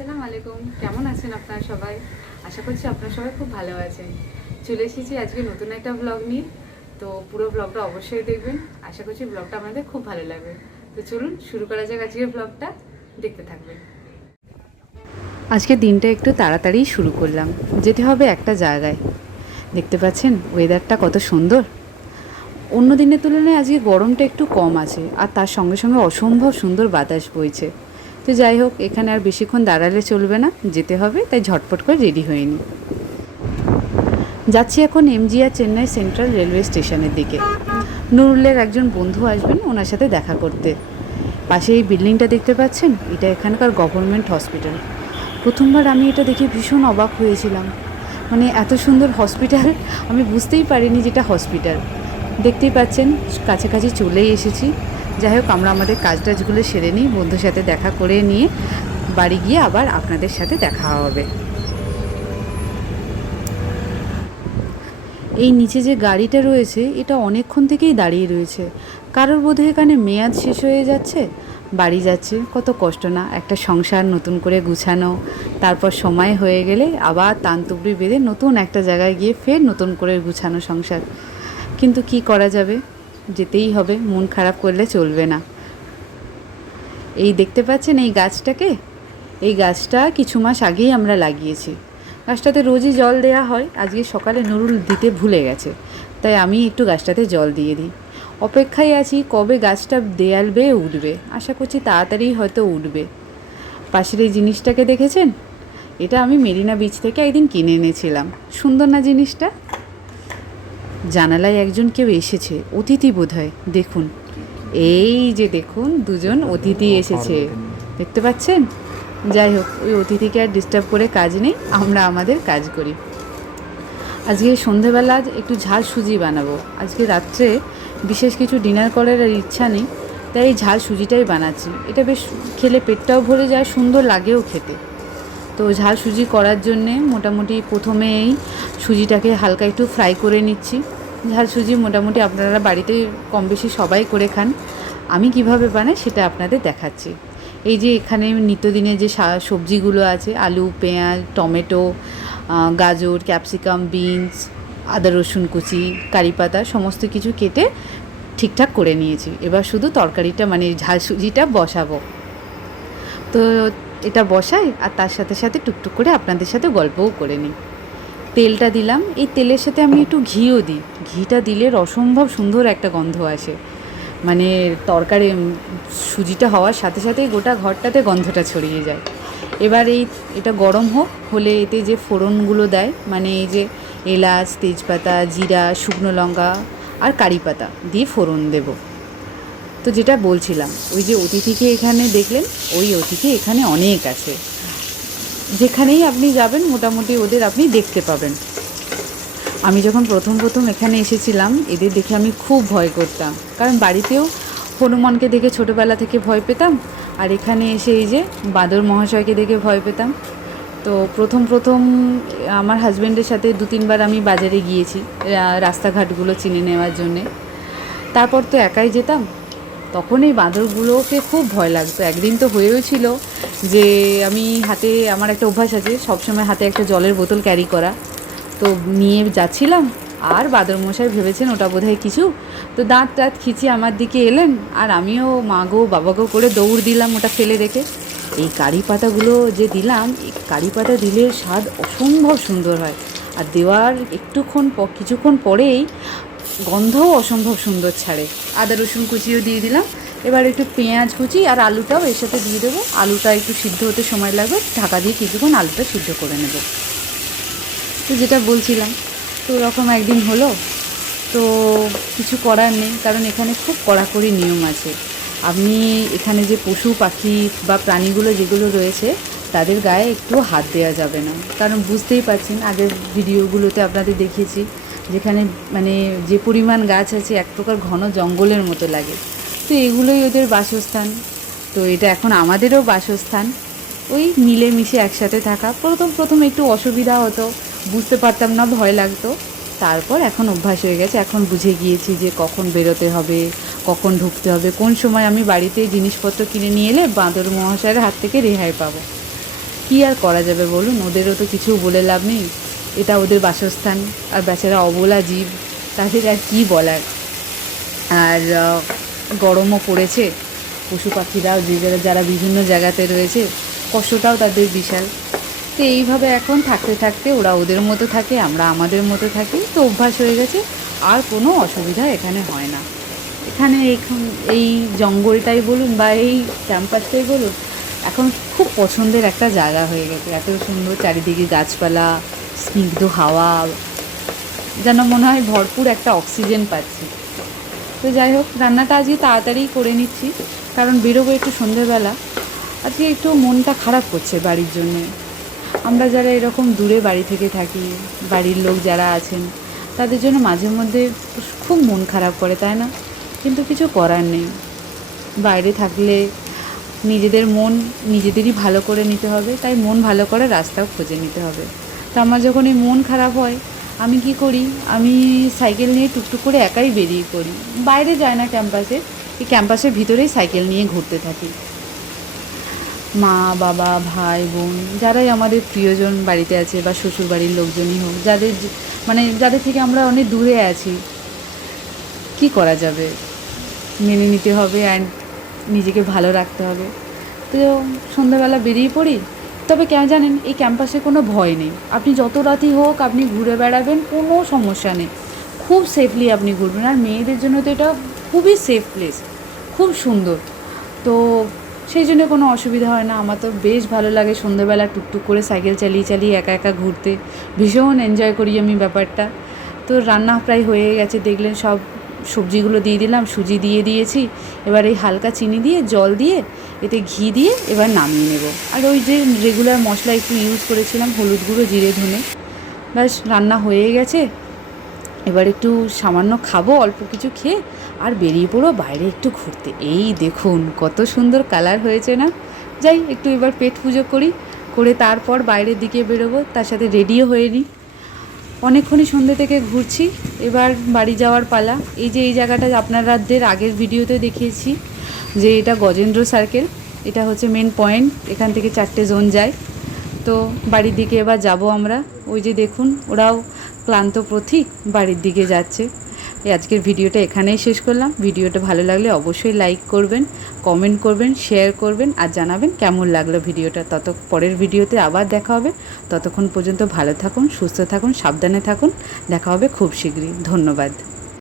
আসসালামু আলাইকুম, কেমন আছেন আপনারা সবাই? আশা করছি আপনারা সবাই খুব ভালো আছেন। চলে এসেছি আজকে নতুন একটা ব্লগ নিয়ে। তো পুরো ব্লগটা অবশ্যই দেখবেন। আশা করছি ব্লগটা আপনাদের খুব ভালো লাগবে। তো চলুন শুরু করা যাক আজকের ব্লগটা, দেখতে থাকবেন। আজকে দিনটা একটু তাড়াতাড়ি শুরু করলাম, যেতে হবে একটা জায়গায়। দেখতে পাচ্ছেন ওয়েদারটা কত সুন্দর। অন্য দিনের তুলনায় আজকে গরমটা একটু কম আছে, আর তার সঙ্গে সঙ্গে অসম্ভব সুন্দর বাতাস বইছে। তো যাই হোক, এখানে আর বেশিক্ষণ দাঁড়ালে চলবে না, যেতে হবে, তাই ঝটপট করে রেডি হয়ে নিই। যাচ্ছি এখন এমজিআর চেন্নাই সেন্ট্রাল রেলওয়ে স্টেশনের দিকে। নুরুলের একজন বন্ধু আসবেন ওনার সাথে দেখা করতে। পাশে এই বিল্ডিংটা দেখতে পাচ্ছেন, এটা এখানকার গভর্নমেন্ট হসপিটাল। প্রথমবার আমি এটা দেখে ভীষণ অবাক হয়েছিলাম। মানে এত সুন্দর হসপিটাল আমি বুঝতেই পারিনি যেটা হসপিটাল। দেখতেই পাচ্ছেন কাছাকাছি চলেই এসেছি। যাই হোক, আমরা আমাদের কাজ টাজগুলো সেরে নিই, বন্ধুর সাথে দেখা করে নিয়ে বাড়ি গিয়ে আবার আপনাদের সাথে দেখা হবে। এই নিচে যে গাড়িটা রয়েছে এটা অনেকক্ষণ থেকেই দাঁড়িয়ে রয়েছে। কারোর বোধহয় এখানে মেয়াদ শেষ হয়ে যাচ্ছে, বাড়ি যাচ্ছে। কত কষ্ট না একটা সংসার নতুন করে গুছানো, তারপর সময় হয়ে গেলে আবার তানতুবড়ি বেঁধে নতুন একটা জায়গায় গিয়ে ফের নতুন করে গুছানো সংসার। কিন্তু কি করা যাবে, যেতেই হবে, মন খারাপ করলে চলবে না। এই দেখতে পাচ্ছেন এই গাছটাকে, এই গাছটা কিছু মাস আগেই আমরা লাগিয়েছি। গাছটাতে রোজই জল দেওয়া হয়, আজকে সকালে নুরুল দিতে ভুলে গেছে, তাই আমি একটু গাছটাতে জল দিয়ে দিই। অপেক্ষায় আছি কবে গাছটা দেয়াল বেয়ে উঠবে। আশা করছি তাড়াতাড়ি হয়তো উঠবে। পাশের এই জিনিসটাকে দেখেছেন, এটা আমি মেরিনা বিচ থেকে একদিন কিনে এনেছিলাম। সুন্দর না জিনিসটা? জানালায় একজন কেউ এসেছে, অতিথি বোধহয়। দেখুন, এই যে দেখুন দুজন অতিথি এসেছে, দেখতে পাচ্ছেন? যাই হোক, ওই অতিথিকে আর ডিস্টার্ব করে কাজ নেই, আমরা আমাদের কাজ করি। আজকে সন্ধেবেলা একটু ঝাল সুজি বানাবো। আজকে রাত্রে বিশেষ কিছু ডিনার করার আর ইচ্ছা নেই, তাই এই ঝাল সুজিটাই বানাচ্ছি। এটা বেশ খেলে পেটটাও ভরে যায়, সুন্দর লাগেও খেতে। তো ঝাল সুজি করার জন্যে মোটামুটি প্রথমেই সুজিটাকে হালকা একটু ফ্রাই করে নিচ্ছি। ঝাল সুজি মোটামুটি আপনারা বাড়িতে কম বেশি সবাই করে খান। আমি কিভাবে বানাই সেটা আপনাদের দেখাচ্ছি। এই যে এখানে নিত্যদিনের যে সবজিগুলো আছে, আলু, পেঁয়াজ, টমেটো, গাজর, ক্যাপসিকাম, বিনস, আদা রসুন কুচি, কারি পাতা সমস্ত কিছু কেটে ঠিকঠাক করে নিয়েছি। এবার শুধু তরকারিটা মানে ঝাল সুজিটা বসাবো। তো এটা বসাই আর তার সাথে সাথে টুকটুক করে আপনাদের সাথে গল্পও করে নিই। তেলটা দিলাম, এই তেলের সাথে আমি একটু ঘিও দিই। ঘিটা দিলে অসম্ভব সুন্দর একটা গন্ধ আসে। মানে তরকারি সুজিটা হওয়ার সাথে সাথেই গোটা ঘরটাতে গন্ধটা ছড়িয়ে যায়। এবার এটা গরম হলে এতে যে ফোড়নগুলো দেয়, মানে এই যে এলাচ, তেজপাতা, জিরা, শুকনো লঙ্কা আর কারি পাতা দিয়ে ফোড়ন দেব। তো যেটা বলছিলাম, ওই যে অতিথিকে এখানে দেখলেন, ওই অতিথি এখানে অনেক আছে। যেখানেই আপনি যাবেন মোটামুটি ওদের আপনি দেখতে পাবেন। আমি যখন প্রথম এখানে এসেছিলাম, এদের দেখে আমি খুব ভয় করতাম, কারণ বাড়িতেও হনুমানকে দেখে ছোটোবেলা থেকে ভয় পেতাম, আর এখানে এসে এই যে বাঁদর মহাশয়কে দেখে ভয় পেতাম। তো প্রথম আমার হাজব্যান্ডের সাথে 2-3 বার আমি বাজারে গিয়েছি রাস্তাঘাটগুলো চিনে নেওয়ার জন্যে। তারপর তো একাই যেতাম, তখন এই বাঁদরগুলোকে খুব ভয় লাগতো। একদিন তো হয়েওছিল যে আমি আমার একটা অভ্যাস আছে সবসময় হাতে একটা জলের বোতল ক্যারি করা, তো নিয়ে যাচ্ছিলাম, আর বাঁদরমশাই ভেবেছেন ওটা বোধহয় কিছু, তো দাঁত খিচিয়ে আমার দিকে এলেন, আর আমিও মা গো বাবা গো করে দৌড় দিলাম ওটা ফেলে রেখে। এই কারি পাতাগুলো যে দিলাম, এই কারি পাতা দিলে স্বাদ অসম্ভব সুন্দর হয়, আর দেওয়ার কিছুক্ষণ পরেই গন্ধও অসম্ভব সুন্দর ছাড়ে। আদা রসুন কুচিও দিয়ে দিলাম। এবার একটু পেঁয়াজ কুচি আর আলুটাও এর সাথে দিয়ে দেবো। আলুটা একটু সিদ্ধ হতে সময় লাগবে, ঢাকা দিয়ে কিছুক্ষণ আলুটা সিদ্ধ করে নেব। তো যেটা বলছিলাম, তো ওরকম একদিন হলো, তো কিছু করার নেই, কারণ এখানে খুব কড়াকড়ি নিয়ম আছে। আপনি এখানে যে পশু পাখি বা প্রাণীগুলো যেগুলো রয়েছে তাদের গায়ে একটু হাত দেওয়া যাবে না, কারণ বুঝতেই পারছেন আগের ভিডিওগুলোতে আপনাদের দেখিয়েছি, যেখানে মানে যে পরিমাণ গাছ আছে এক প্রকার ঘন জঙ্গলের মতো লাগে। তো এগুলোই ওদের বাসস্থান, তো এটা এখন আমাদেরও বাসস্থান। ওই মিলেমিশে একসাথে থাকা। প্রথম একটু অসুবিধা হতো, বুঝতে পারতাম না, ভয় লাগতো। তারপর এখন অভ্যাস হয়ে গেছে, এখন বুঝে গিয়েছি যে কখন বেরোতে হবে, কখন ঢুকতে হবে, কোন সময় আমি বাড়িতে জিনিসপত্র কিনে নিয়ে এলে বাঁদর মহাশয়ের হাত থেকে রেহাই পাবো। কী আর করা যাবে বলুন, ওদেরও তো কিছু বলে লাভ নেই, এটা ওদের বাসস্থান, আর বেচারা অবলা জীব, তাদের আর কী বলার। আর গরমও পড়েছে, পশু পাখিরাও যে যারা বিভিন্ন জায়গাতে রয়েছে, কষ্টটাও তাদের বিশাল। তো এইভাবে এখন থাকতে থাকতে ওরা ওদের মতো থাকে, আমরা আমাদের মতো থাকি, তো অভ্যাস হয়ে গেছে, আর কোনো অসুবিধা এখানে হয় না। এখানে এই জঙ্গলটাই বলুন বা এই ক্যাম্পাসটাই বলুন, এখন খুব পছন্দের একটা জায়গা হয়ে গেছে। এত সুন্দর চারিদিকে গাছপালা, স্নিগ্ধ হাওয়া, যেন মনে হয় ভরপুর একটা অক্সিজেন পাচ্ছি। তো যাই হোক, রান্নাটা আজকে তাড়াতাড়ি করে নিচ্ছি, কারণ বেরোবো একটু সন্ধ্যেবেলা। আজকে একটু মনটা খারাপ করছে বাড়ির জন্যে। আমরা যারা এরকম দূরে বাড়ি থেকে থাকি, বাড়ির লোক যারা আছেন, তাদের জন্য মাঝে মধ্যে খুব মন খারাপ করে, তাই না? কিন্তু কিছু করার নেই। বাইরে থাকলে নিজেদের মন নিজেদেরই ভালো করে নিতে হবে, তাই মন ভালো করে রাস্তাও খুঁজে নিতে হবে। তো আমার যখন এই মন খারাপ হয়, আমি কি করি, আমি সাইকেল নিয়ে টুকটুক করে একাই বেরিয়ে পড়ি। বাইরে যাই না ক্যাম্পাসে, এই ক্যাম্পাসের ভিতরেই সাইকেল নিয়ে ঘুরতে থাকি। মা বাবা ভাই বোন যারাই আমাদের প্রিয়জন বাড়িতে আছে, বা শ্বশুর বাড়ির লোকজনই হোক, যাদের থেকে আমরা অনেক দূরে আছি, কি করা যাবে, মেনে নিতে হবে অ্যান্ড নিজেকে ভালো রাখতে হবে। তো সন্ধ্যাবেলা বেরিয়ে পড়ি। তবে কেন জানেন, এই ক্যাম্পাসে কোনো ভয় নেই, আপনি যত রাতই হোক আপনি ঘুরে বেড়াবেন, কোনো সমস্যা নেই, খুব সেফলি আপনি ঘুরবেন। আর মেয়েদের জন্য তো এটা খুবই সেফ প্লেস, খুব সুন্দর। তো সেই জন্য কোনো অসুবিধা হয় না। আমার তো বেশ ভালো লাগে সন্ধ্যেবেলা টুকটুক করে সাইকেল চালিয়ে চালিয়ে একা একা ঘুরতে, ভীষণ এনজয় করি আমি ব্যাপারটা। তো রান্না প্রায় হয়ে গেছে, দেখলেন সব সবজিগুলো দিয়ে দিলাম, সুজি দিয়ে দিয়েছি। এবার এই হালকা চিনি দিয়ে, জল দিয়ে, এতে ঘি দিয়ে এবার নামিয়ে নেব। আর ওই যে রেগুলার মশলা একটু ইউজ করেছিলাম, হলুদ গুঁড়ো, জিরে, ধনে, ব্যাস রান্না হয়ে গেছে। এবার একটু সামান্য খাবো, অল্প কিছু খেয়ে আর বেরিয়ে পড়ো বাইরে একটু ঘুরতে। এই দেখুন কত সুন্দর কালার হয়েছে না? যাই একটু এবার পেট পুজো করি, করে তারপর বাইরের দিকে বেরোবো, তার সাথে রেডিও হয়ে নিই। অনেকক্ষণই সন্ধ্যে থেকে ঘুরছি, এবার বাড়ি যাওয়ার পালা। এই যে এই জায়গাটা আপনাদের আগের ভিডিওতে দেখিয়েছি যে এটা গজেন্দ্র সার্কেল, এটা হচ্ছে মেন পয়েন্ট, এখান থেকে 4টে জোন যায়। তো বাড়ির দিকে এবার যাব আমরা। ওই যে দেখুন ওরাও ক্লান্ত পথিক বাড়ির দিকে যাচ্ছে। এই আজকের ভিডিওটা এখানেই শেষ করলাম। ভিডিওটা ভালো লাগলে অবশ্যই লাইক করবেন, কমেন্ট করবেন, শেয়ার করবেন, আর জানাবেন কেমন লাগলো ভিডিওটা। পরের ভিডিওতে আবার দেখা হবে। ততক্ষণ পর্যন্ত ভালো থাকুন, সুস্থ থাকুন, সাবধানে থাকুন। দেখা হবে খুব শীঘ্রই। ধন্যবাদ।